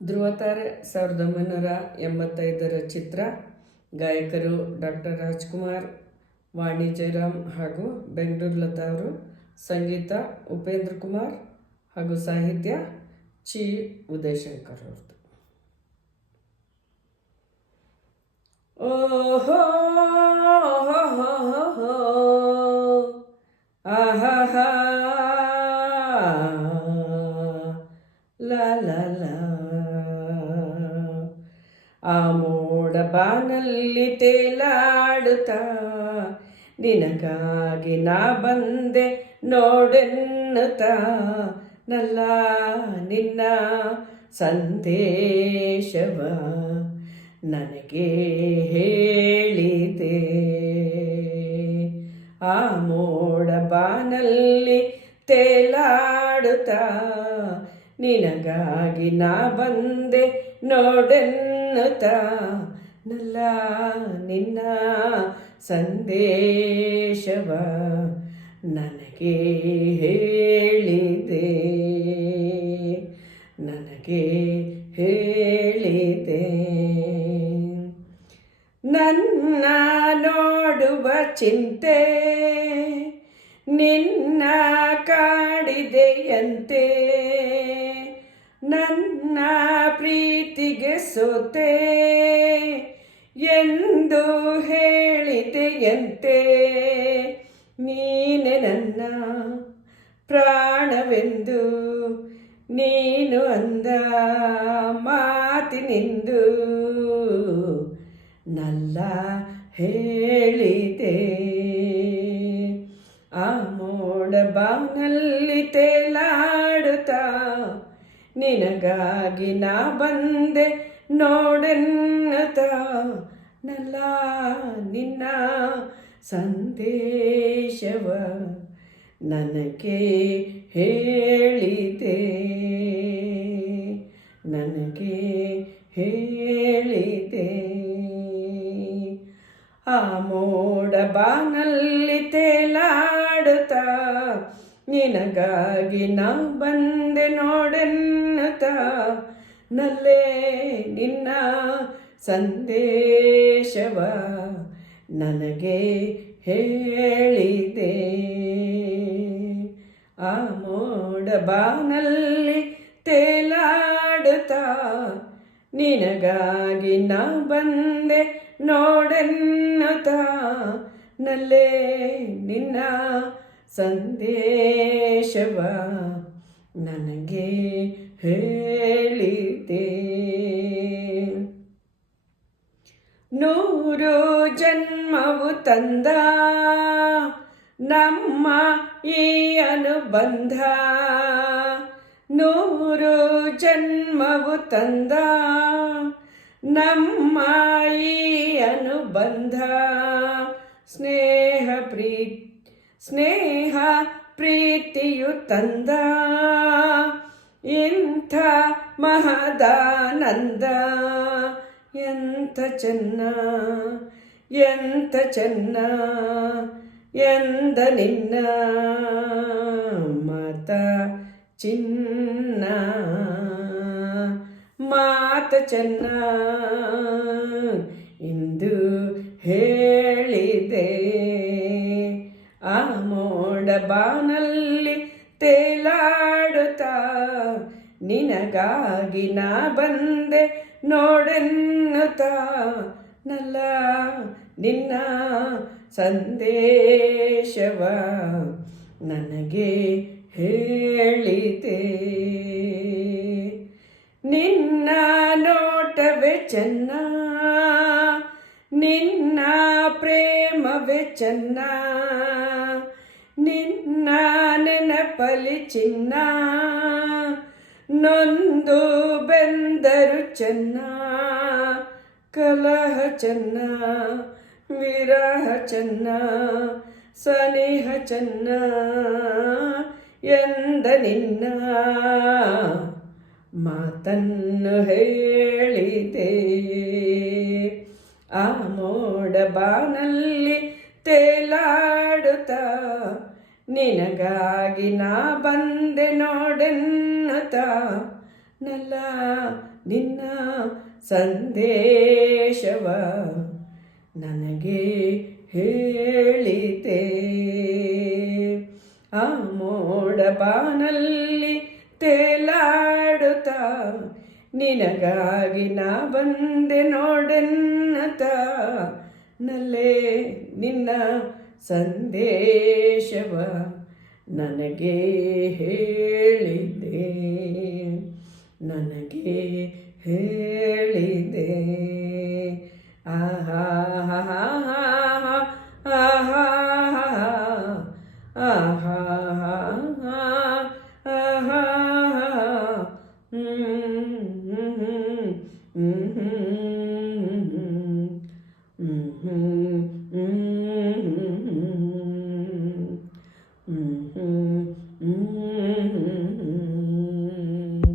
ಧ್ರುವತಾರೆ 1985 ಚಿತ್ರ. ಗಾಯಕರು ಡಾಕ್ಟರ್ ರಾಜ್ಕುಮಾರ್, ವಾಣಿ ಜಯರಾಮ್ ಹಾಗೂ ಬೆಂಗಳೂರು ಲತಾ ಅವರು. ಸಂಗೀತ ಉಪೇಂದ್ರ ಕುಮಾರ್ ಹಾಗೂ ಸಾಹಿತ್ಯ ಚಿ ಉದಯಶಂಕರ್ ಅವ್ರದ್ದು. ಓಹೋ ಆಹಾ ಲಾ ಲಾ ಲಾ. ಆ ಮೋಡ ಬಾನಲ್ಲಿ ತೇಲಾಡುತ್ತಾ ನಿನಗಾಗಿ ನಾ ಬಂದೆ ನೋಡೆನ್ನುತ್ತಾ ನಲ್ಲ ನಿನ್ನ ಸಂದೇಶವ ನನಗೆ ಹೇಳಿದೆ. ಆ ಮೋಡ ಬಾನಲ್ಲಿ ತೇಲಾಡುತ್ತಾ ನಿನಗಾಗಿ ನಾ ಬಂದೆ ನೋಡೆನ್ನುತ್ತಾ ನಲ್ಲ ನಿನ್ನ ಸಂದೇಶವ ನನಗೆ ಹೇಳಿದೆ, ನನಗೆ ಹೇಳಿದೆ. ನನ್ನ ನೋಡುವ ಚಿಂತೆ ನಿನ್ನ ಕಾಡಿದೆಯಂತೆ, ನನ್ನ ಪ್ರೀತಿಗೆ ಸೋತೆ ಎಂದು ಹೇಳಿದೆಯಂತೆ. ನೀನೆ ನನ್ನ ಪ್ರಾಣವೆಂದು ನೀನು ಅಂದ ಮಾತಿನಿಂದು ನಲ್ಲ ಹೇಳಿದೆ. ಆ ಮೋಡ ಬಾನಲ್ಲಿ ತೇಲಾಡುತ್ತಾ ನಿನಗಾಗಿ ನಾ ಬಂದೆ ನೋಡೆನ್ನುತ್ತಾ ನಲ್ಲ ನಿನ್ನ ಸಂದೇಶವ ನನಗೆ ಹೇಳಿದೆ, ನನಗೆ ಹೇಳಿದೆ. ಆ ಮೋಡ ಬಾನಲ್ಲಿ ತೇಲಾಡುತ್ತಾ ನಿನಗಾಗಿ ನಾ ಬಂದೆ ನೋಡೆನ್ನುತ್ತಾ ನಲ್ಲೇ ನಿನ್ನ ಸಂದೇಶವ ನನಗೆ ಹೇಳಿದೆ. ಆ ಮೋಡ ಬಾನಲ್ಲಿ ತೇಲಾಡುತ್ತಾ ನಿನಗಾಗಿ ನಾ ಬಂದೆ ನೋಡೆನ್ನುತ್ತಾ ನಲ್ಲೇ ನಿನ್ನ ಸಂದೇಶವ ನನಗೆ ಹೇಳಿದೆ. 100 ಜನ್ಮವು ತಂದ ನಮ್ಮ ಈ ಅನುಬಂಧ, 100 ಜನ್ಮವು ತಂದ ನಮ್ಮ ಈ ಅನುಬಂಧ. ಸ್ನೇಹ ಪ್ರೀತಿಯು ತಂದ ಇಂಥ ಮಹದಾನಂದ. ಎಂಥ ಚೆನ್ನ ಎಂಥ ಚೆನ್ನ ಎಂದ ನಿನ್ನ ಮಾತ ಚಿನ್ನ, ಮಾತ ಚೆನ್ನ ಇಂದು ಹೇಳಿದೆ. ಆ ಮೋಡ ಬಾನಲ್ಲಿ ತೇಲಾಡುತ್ತಾ ನಿನಗಾಗಿ ನಾ ಬಂದೆ ನೋಡೆನ್ನುತ್ತಾ ನಲ್ಲ ನಿನ್ನ ಸಂದೇಶವ ನನಗೆ ಹೇಳಿದೆ. ನಿನ್ನ ನೋಟವೇ ಚೆನ್ನ, ನಿನ್ನ ಪ್ರೇಮವೇ ಚೆನ್ನ, ನಿನ್ನ ನೆನಪಲಿ ಚಿನ್ನ. ನೊಂದು ಬೆಂದರು ಚೆನ್ನ, ಕಲಹ ಚೆನ್ನ, ವಿರಹ ಚೆನ್ನ, ಸನಿಹ ಚೆನ್ನ ಎಂದ ನಿನ್ನ ಮಾತನ್ನು ಹೇಳಿದೆ. ಆ ಮೋಡ ಬಾನಲ್ಲಿ ತೇಲಾಡುತ್ತಾ ನಿನಗಾಗಿ ನಾ ಬಂದೆ ನೋಡೆನ್ನುತ್ತಾ ನಲ್ಲ ನಿನ್ನ ಸಂದೇಶವ ನನಗೆ ಹೇಳಿದೆ. ಆ ಮೋಡ ಬಾನಲ್ಲಿ ತೇಲಾಡುತ್ತ ನಿನಗಾಗಿ ನಾ ಬಂದೆ ನೋಡೆನ್ನತ, ನಲ್ಲೇ ನಿನ್ನ ಸಂದೇಶವ ನನಗೆ ಹೇಳಿದೆ, ನನಗೆ ಹೇಳಿದೆ. ಆಹಾ ಆಹಾ ಆಹಾ ಆಹಾ ಆಹಾ